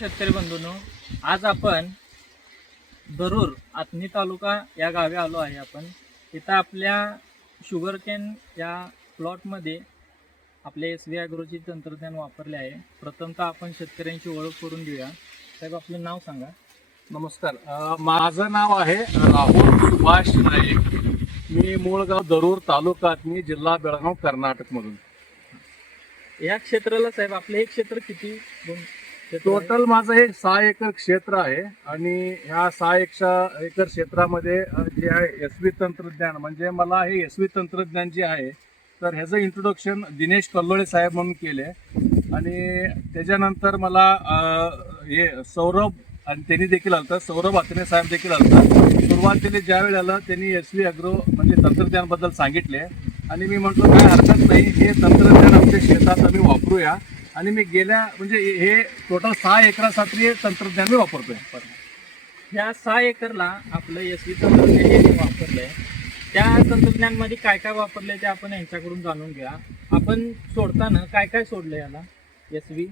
शेतकरी बंधूंनो आज आपण दरूर आतनी तालुका या गावी आलो आहे आपण. इथं आपल्या शुगर केन या प्लॉटमध्ये आपले एस व्ही ॲग्रोचे तंत्रज्ञान वापरले आहे. प्रथमतः आपण शेतकऱ्यांची ओळख करून घेऊया. साहेब आपलं नाव सांगा. नमस्कार. माझं नाव आहे राहुल सुभाष नाईक. मी मूळगाव दरूर तालुका अथनी जिल्हा बेळगाव कर्नाटक मधून या क्षेत्राला साहेब आपलं हे क्षेत्र किती? टोटल माझं हे सहा एकर क्षेत्र आहे आणि ह्या सहा एकशा एकर क्षेत्रामध्ये जे आहे एस व्ही तंत्रज्ञान म्हणजे मला हे एस व्ही तंत्रज्ञान जे आहे तर ह्याचं इंट्रोडक्शन दिनेश कल्लोळे साहेब म्हणून केले आणि त्याच्यानंतर मला हे सौरभ आणि त्यांनी देखील आलता सौरभ आत्रे साहेब देखील आलता. सुरुवातीला ज्या वेळेला त्यांनी एस व्ही अग्रो म्हणजे तंत्रज्ञानबद्दल सांगितले. आणि मी म्हटलं काय हरकत नाही हे तंत्रज्ञान आमच्या शेतात आम्ही वापरूया. आणि मी गेल्या म्हणजे हे टोटल सहा एकरासाठी तंत्रज्ञान मी वापरतोय. ह्या सहा एकरला आपलं एस व्ही तंत्रज्ञान हे वापरलंय. त्या तंत्रज्ञानमध्ये काय काय वापरलंय ते आपण यांच्याकडून जाणून घ्या आपण सोडताना काय काय सोडलं याला? एस व्ही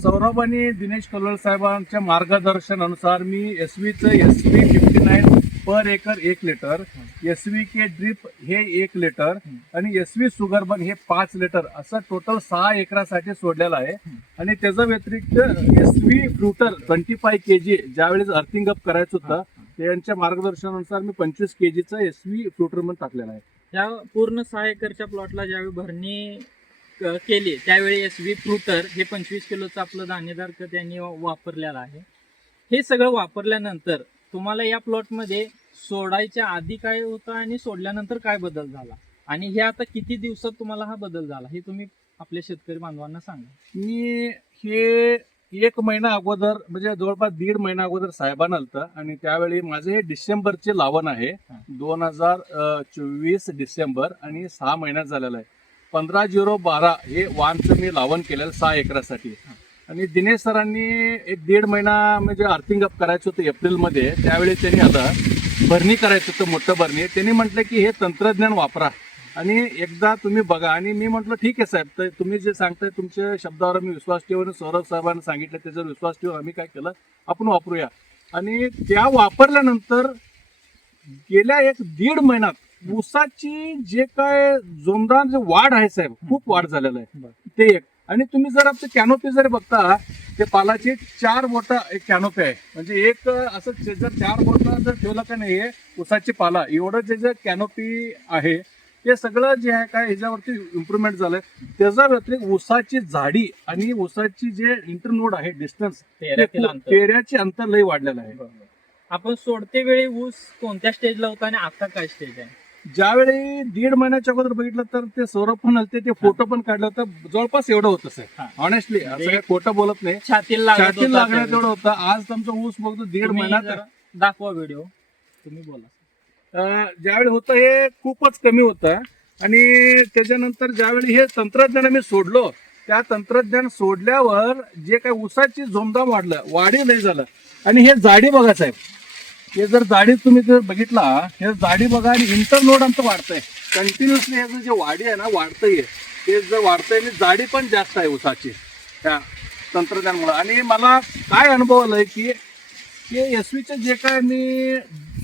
सौरभ आणि दिनेश कल्लोळ साहेबांच्या मार्गदर्शनानुसार मी S व्हीचं S V fifty nine per acre एक litre S V K drip हे एक लिटर आणि एस व्ही सुगरबन हे पाच लिटर असं टोटल सहा एकरासाठी सोडलेलं आहे. आणि त्याच्या व्यतिरिक्त S V fruiter twenty five K G ज्यावेळेस अर्थिंग अप करायचं होतं त्यांच्या मार्गदर्शनानुसार मी पंचवीस के जीचं एस व्ही फ्रुटर म्हणून टाकलेलं आहे. या पूर्ण सहा एकरच्या प्लॉटला ज्यावेळी भरणी केली त्यावेळी एस व्ही फ्रुटर हे पंचवीस किलोचं आपलं दाणेदार खत यांनी वापरलेलं आहे. हे सगळं वापरल्यानंतर तुम्हाला या प्लॉटमध्ये सोडायच्या आधी काय होतं आणि सोडल्यानंतर काय बदल झाला? आणि हे आता किती दिवसात तुम्हाला हा बदल झाला हे तुम्ही आपल्या शेतकरी बांधवांना सांगा. मी हे एक महिना अगोदर म्हणजे जवळपास दीड महिना अगोदर साहेबांना आलतं आणि त्यावेळी माझे हे डिसेंबरचे लावण आहे. दोन हजार चोवीस डिसेंबर आणि सहा महिन्यात झालेलं आहे. पंधरा झिरो बारा हे वानचं मी लावण केलेलं सहा एकरासाठी. आणि दिनेश सरांनी एक दीड महिना म्हणजे अर्थिंग अप करायचं होतं एप्रिलमध्ये त्यावेळी त्यांनी आता भरणी करायचं होतं मोठं भरणी. त्यांनी म्हटलं की हे तंत्रज्ञान वापरा. आणि एकदा तुम्ही बघा. आणि मी म्हटलं ठीक आहे साहेब. तर तुम्ही जे सांगताय तुमच्या शब्दावर मी विश्वास ठेवून सौरभ साहेबांना सांगितलं. त्याच्यावर विश्वास ठेवून आम्ही काय केलं? आपण वापरूया. आणि त्या वापरल्यानंतर गेल्या एक दीड महिन्यात ऊसाची जे काय जोमदार जे वाढ आहे साहेब खूप वाढ झालेलं आहे. ते एक आणि तुम्ही जर आमचं कॅनोपी जर बघता ते पालाची चार बोटा एक कॅनोपी आहे. म्हणजे एक असं जे जर चार बोटा जर ठेवलं का नाही हे ऊसाची पाला एवढं जे जे कॅनोपी आहे ते सगळं जे आहे काय ह्याच्यावरती इम्प्रुव्हमेंट झालंय. त्याचा व्यतिरिक्त ऊसाची जाडी आणि ऊसाची जे इंटरनोड आहे डिस्टन्स. पेऱ्याचे अंतर. लय वाढलेलं आहे. आपण सोडते वेळी ऊस कोणत्या स्टेजला होता आणि आता काय स्टेज आहे? ज्यावेळी दीड महिन्याच्या अगोदर बघितलं तर ते सौरभ पण आलते ते फोटो पण काढलं होतं जवळपास एवढं होतं. सर ऑनेस्टली असं काही खोटं बोलत नाही. छातीला लागण्यात. एवढं होतं. आज तुमचं ऊस बघतो दीड तुम्ही महिन्यात जरा दाखवा व्हिडिओ तुम्ही बोला. ज्यावेळी होतं हे खूपच कमी होतं. आणि त्याच्यानंतर ज्यावेळी हे तंत्रज्ञान मी सोडलो त्या तंत्रज्ञान सोडल्यावर जे काय ऊसाची जोमदाम वाढलं वाढी लय झालं. आणि हे जाडी बघा साहेब. हे जर जाडी तुम्ही जर बघितला हे जाडी बघा आणि इंटरनोड आमचं वाढतंय. कंटिन्युअसली ह्याचं जे वाढी आहे ना वाढतंय. ते जर वाढतंय आणि जाडी पण जास्त आहे ऊसाची त्या तंत्रज्ञानमुळे. आणि मला काय अनुभव आलाय की हे व्हीचं जे काय मी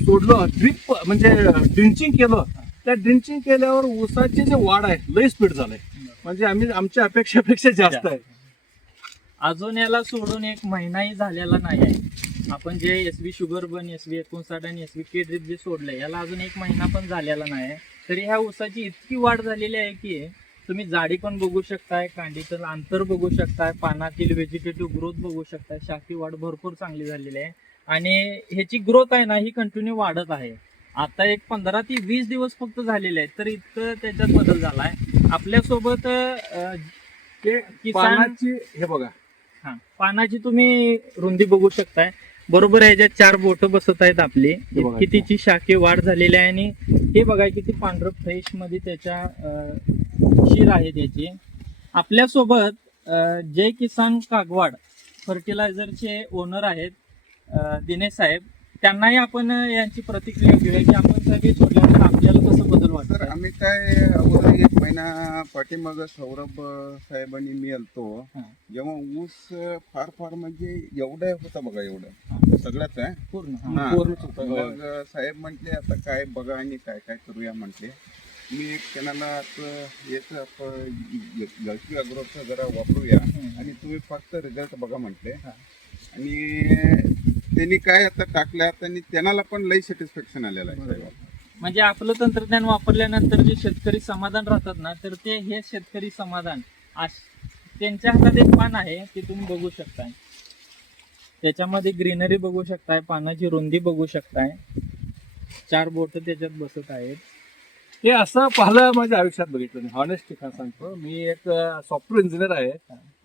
सोडलं ड्रिप म्हणजे ड्रिंचिंग केलं त्या ड्रिंचिंग केल्यावर ऊसाची जे वाढ आहे लई स्पीड झालंय. म्हणजे आम्ही आमच्या अपेक्षेपेक्षा जास्त आहे. अजून याला सोडून एक महिनाही झालेला नाही आहे. आपण जे S B sugar bun S B एकोणसाठ आणि एस बी के ड्रिप जे सोडलंय याला अजून एक महिना पण झालेला नाही. तरी ह्या ऊसाची इतकी वाढ झालेली आहे की तुम्ही जाडी पण बघू शकताय कांडीचं अंतर बघू शकताय पानातील व्हेजिटेटिव्ह ग्रोथ बघू शकताय शाखी वाढ भरपूर चांगली झालेली आहे. आणि ह्याची ग्रोथ आहे ना ही कंटिन्यू वाढत आहे. आता एक पंधरा ते वीस दिवस फक्त झालेले आहेत तर इतकं त्याच्यात बदल झालाय. आपल्यासोबत हे बघा. हा पानाची तुम्ही रुंदी बघू शकताय. बरोबर ह्याच्यात चार बोट बसत आहेत आपली. हे बघा. इतकी तिची शाखे वाढ झालेली आहे आणि हे बघा किती पांढरं फ्रेशमध्ये त्याच्या शीर आहे त्याची आपल्यासोबत जय किसान कागवाड फर्टिलायझरचे ओनर आहेत दिनेश साहेब. त्यांनाही आपण यांची प्रतिक्रिया घेऊया की आपण सगळे सोडल्यानंतर सर वाटतं आम्ही काय अगोदर एक महिना पाठीमाग सौरभ साहेबांनी मी आलतो हा. जेव्हा ऊस फार फार म्हणजे एवढा होता बघा. एवढं सगळ्याच आहे पूर्ण हा. पूर्णच होतं. मग साहेब म्हटले आता काय बघा आणि काय काय करूया म्हटले मी एक त्यांना याच गळशी अग्रोचं जरा वापरूया. आणि तुम्ही फक्त रिझल्ट बघा म्हटले हा. आणि त्यांनी काय आता टाकल्यात आणि त्यांना पण लई सॅटिस्फॅक्शन आलेलं आहे. साहेब. म्हणजे आपलं तंत्रज्ञान वापरल्यानंतर जे शेतकरी समाधान राहतात ना तर ते हे शेतकरी समाधान त्यांच्या हातात एक पान आहे ते तुम्ही बघू शकताय. त्याच्यामध्ये ग्रीनरी बघू शकताय पानाची रुंदी बघू शकताय. चार बोट त्याच्यात बसत आहेत. हे असं पाहिलं माझ्या आयुष्यात बघितलं नाही. हॉनेस्ट ठिकाण सांगतो. मी एक सॉफ्टवेअर इंजिनियर आहे.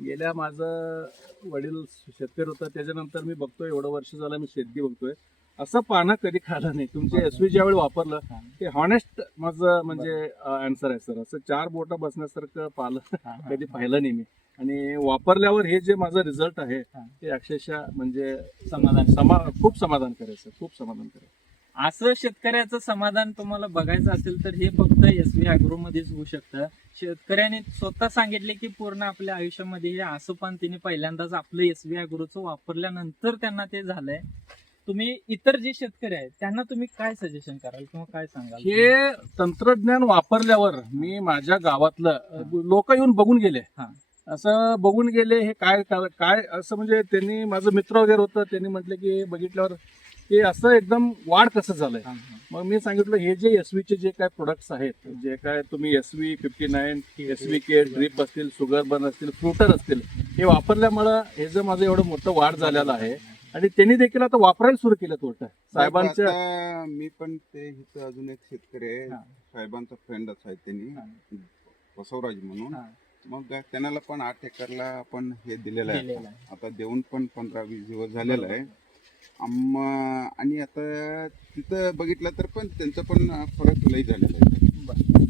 गेल्या माझं वडील शेतकरी होतं. त्याच्यानंतर मी बघतोय एवढं वर्ष झालं मी शेती बघतोय. असं पानं कधी खाल्लं नाही. तुमचे एस ज्यावेळी वापरलं. ते हॉनेस्ट माझं म्हणजे आन्सर आहे सर असं चार बोटं बसण्यासारखं पालं. कधी पाहिलं नाही मी. आणि वापरल्यावर हे जे माझं रिझल्ट आहे. ते अक्षरशः म्हणजे समाधान. समा खूप समाधान करायचं खूप समाधान करायचं असं शेतकऱ्याचं समाधान तुम्हाला बघायचं असेल तर हे फक्त एस व्ही अॅग्रो मध्येच होऊ शकतं. शेतकऱ्याने स्वतः सांगितले की पूर्ण आपल्या आयुष्यामध्ये हे असं पण तिने पहिल्यांदाच आपलं एस व्ही अॅग्रोचं वापरल्यानंतर त्यांना ते झालंय. तुम्ही इतर जे शेतकरी आहेत त्यांना तुम्ही काय सजेशन कराल किंवा काय सांगाल हे तंत्रज्ञान वापरल्यावर मी माझ्या गावातलं लोक येऊन बघून गेले हा. असं बघून गेले हे काय काय असं म्हणजे त्यांनी माझं मित्र वगैरे होतं त्यांनी म्हटलं की हे बघितल्यावर हे असं एकदम वाढ कसं झालंय हा, हा. मग मी सांगितलं हे जे एस चे जे काय प्रोडक्ट्स आहेत जे काय तुम्ही S V fifty nine S V K drip असतील शुगर बन असतील फ्रुटर असतील हे वापरल्यामुळं हे जे माझं एवढं मोठं वाढ झालेलं आहे आणि त्यांनी देखील आता वापरायला सुरू केलं तोट साहेबांच्या आता मी पण ते इथं अजून एक शेतकरी आहे हा. साहेबांचा फ्रेंडच आहे त्यांनी. बसवराज म्हणून हा. मग त्यांना पण आठ एकरला आपण हे दिलेलं आहे दिलेलं आहे. आता देऊन पण पंधरा वीस दिवस झालेलं आहे आम आणि आता तिथं बघितलं तर पण त्यांचं पण फरक लई झालेला आहे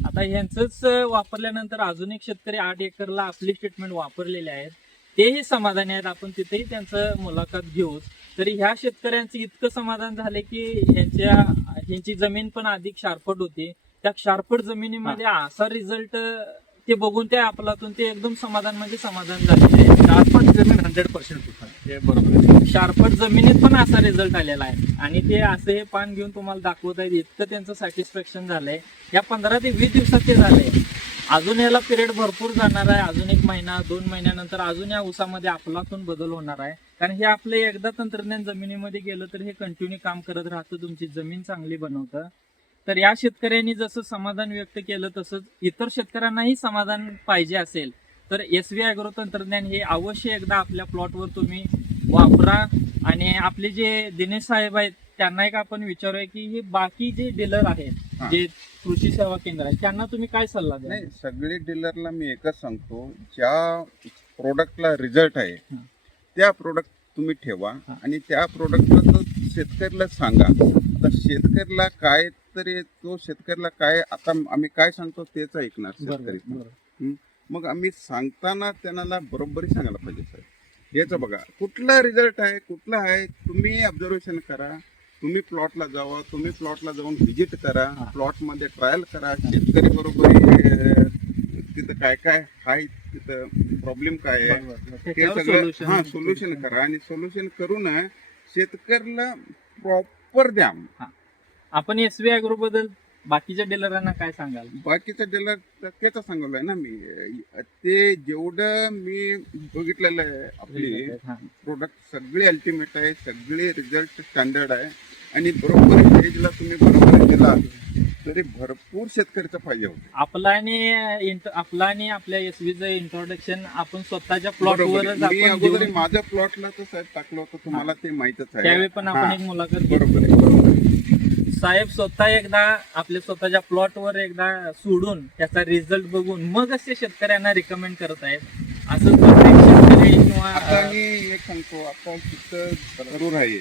आता यांचंच वापरल्यानंतर अजून एक शेतकरी आठ एकरला आपली ट्रीटमेंट वापरलेले आहेत तेही समाधानी आहेत. आपण तिथेही त्यांचं मुलाखत घेऊ. तरी ह्या शेतकऱ्यांचं इतकं समाधान झाले की यांच्या यांची जमीन पण अधिक शारपट होती. त्या शारपट जमिनीमध्ये असा रिझल्ट ते बघून ते आपलातून ते एकदम समाधान म्हणजे समाधान चार पाच जमीन हंड्रेड पर्सेंट होतं. बरोबर शारपट जमिनीत पण असा रिझल्ट आलेला आहे. आणि ते असं हे पान घेऊन तुम्हाला दाखवत आहेत इतकं त्यांचं सॅटिस्फॅक्शन झालंय. या पंधरा ते वीस दिवसात ते झालंय. अजून याला पिरियड भरपूर जाणार आहे. अजून एक महिना दोन महिन्यानंतर अजून या ऊसामध्ये आपलातून बदल होणार आहे. कारण हे आपलं एकदा तंत्रज्ञान जमिनीमध्ये गेलं तर हे कंटिन्यू काम करत राहतं. तुमची जमीन चांगली बनवतं. तर या शेतकऱ्यांनी जसं समाधान व्यक्त केलं तसंच इतर शेतकऱ्यांनाही समाधान पाहिजे असेल तर एस व्ही अॅग्रो तंत्रज्ञान हे अवश्य एकदा आपल्या प्लॉटवर तुम्ही वापरा. आणि आपले जे दिनेश साहेब आहेत त्यांना एक आपण विचारूया की हे बाकी जे डीलर आहेत हा. जे कृषी सेवा केंद्र आहेत त्यांना तुम्ही काय सल्ला द्या नाही सगळे डीलरला मी एकच सांगतो ज्या प्रोडक्टला रिझल्ट आहे हा. त्या प्रोडक्ट तुम्ही ठेवा हा. आणि त्या प्रोडक्टला शेतकऱ्याला सांगा आता शेतकऱ्याला काय तरी तो शेतकऱ्याला काय आता आम्ही काय सांगतो तेच ऐकणार बरोबर शेतकरी. बरोबर. मग आम्ही सांगताना त्यांना बरोबरी सांगायला पाहिजे साहेब याचं बघा कुठला रिझल्ट आहे कुठला आहे तुम्ही ऑब्झर्वेशन करा तुम्ही प्लॉटला जावा तुम्ही प्लॉटला जाऊन व्हिजिट करा हा. प्लॉटमध्ये ट्रायल करा शेतकरी बरोबर तिथं काय काय आहे तिथं प्रॉब्लेम काय आहे. ते सगळं हा सोल्युशन करा आणि सोल्युशन करून शेतकऱ्याला प्रॉपर द्या आपण एस अॅग्रो बद्दल बाकीच्या डीलरांना काय सांगाल? बाकीचं डीलर त्याचा सांगलोय ना मी. ते जेवढं मी बघितलेलं आहे आपली. प्रोडक्ट सगळे अल्टिमेट आहे सगळे रिझल्ट स्टँडर्ड आहे. आणि बरोबर स्टेजला तुम्ही बरोबर दिला तरी भरपूर शेतकऱ्याचा फायदा होतो. आपला आणि आपला आणि आपल्या एस चं इंट्रोडक्शन आपण स्वतःच्या. मी अगोदर देऊन- माझ्या प्लॉटला तर साहेब टाकलं होतं तुम्हाला ते माहितच आहे. त्यावेळी पण आपण एक मुलाखत बरोबर आहे. साहेब स्वतः एकदा आपल्या स्वतःच्या प्लॉटवर एकदा सोडून त्याचा रिझल्ट बघून मग असे शेतकऱ्यांना रिकमेंड करत आहेत. असं प्रत्येक शेतकरी किंवा आता मी एक सांगतो आता तिथं जरूर आहे.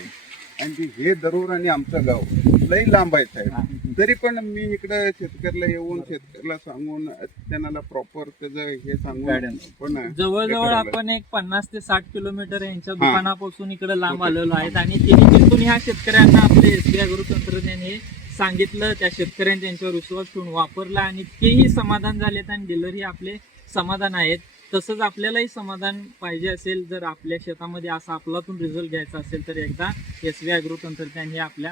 आणि हे जरूर आणि आमचं गाव. लई लांब आहे साहेब. तरी पण मी इकडे शेतकऱ्याला येऊन शेतकऱ्याला सांगून त्यांना प्रॉपर त्याचं हे सांगून. पण जवळजवळ आपण एक पन्नास ते साठ किलोमीटर यांच्या. दुकानापासून इकडे लांब. आलेलो आहेत आणि तिने तिथून ह्या शेतकऱ्यांना आपले एसबीआय गुरु तंत्रज्ञान हे सांगितलं त्या शेतकऱ्यांनी त्यांच्यावर विश्वास ठेवून वापरला आणि तेही समाधान झालेत आणि डीलरही आपले समाधान आहेत तसंच आपल्यालाही समाधान पाहिजे असेल जर आपल्या शेतामध्ये असा आपलातून रिझल्ट घ्यायचा असेल तर एकदा एस व्ही अॅग्रो तंत्रज्ञान हे आपल्या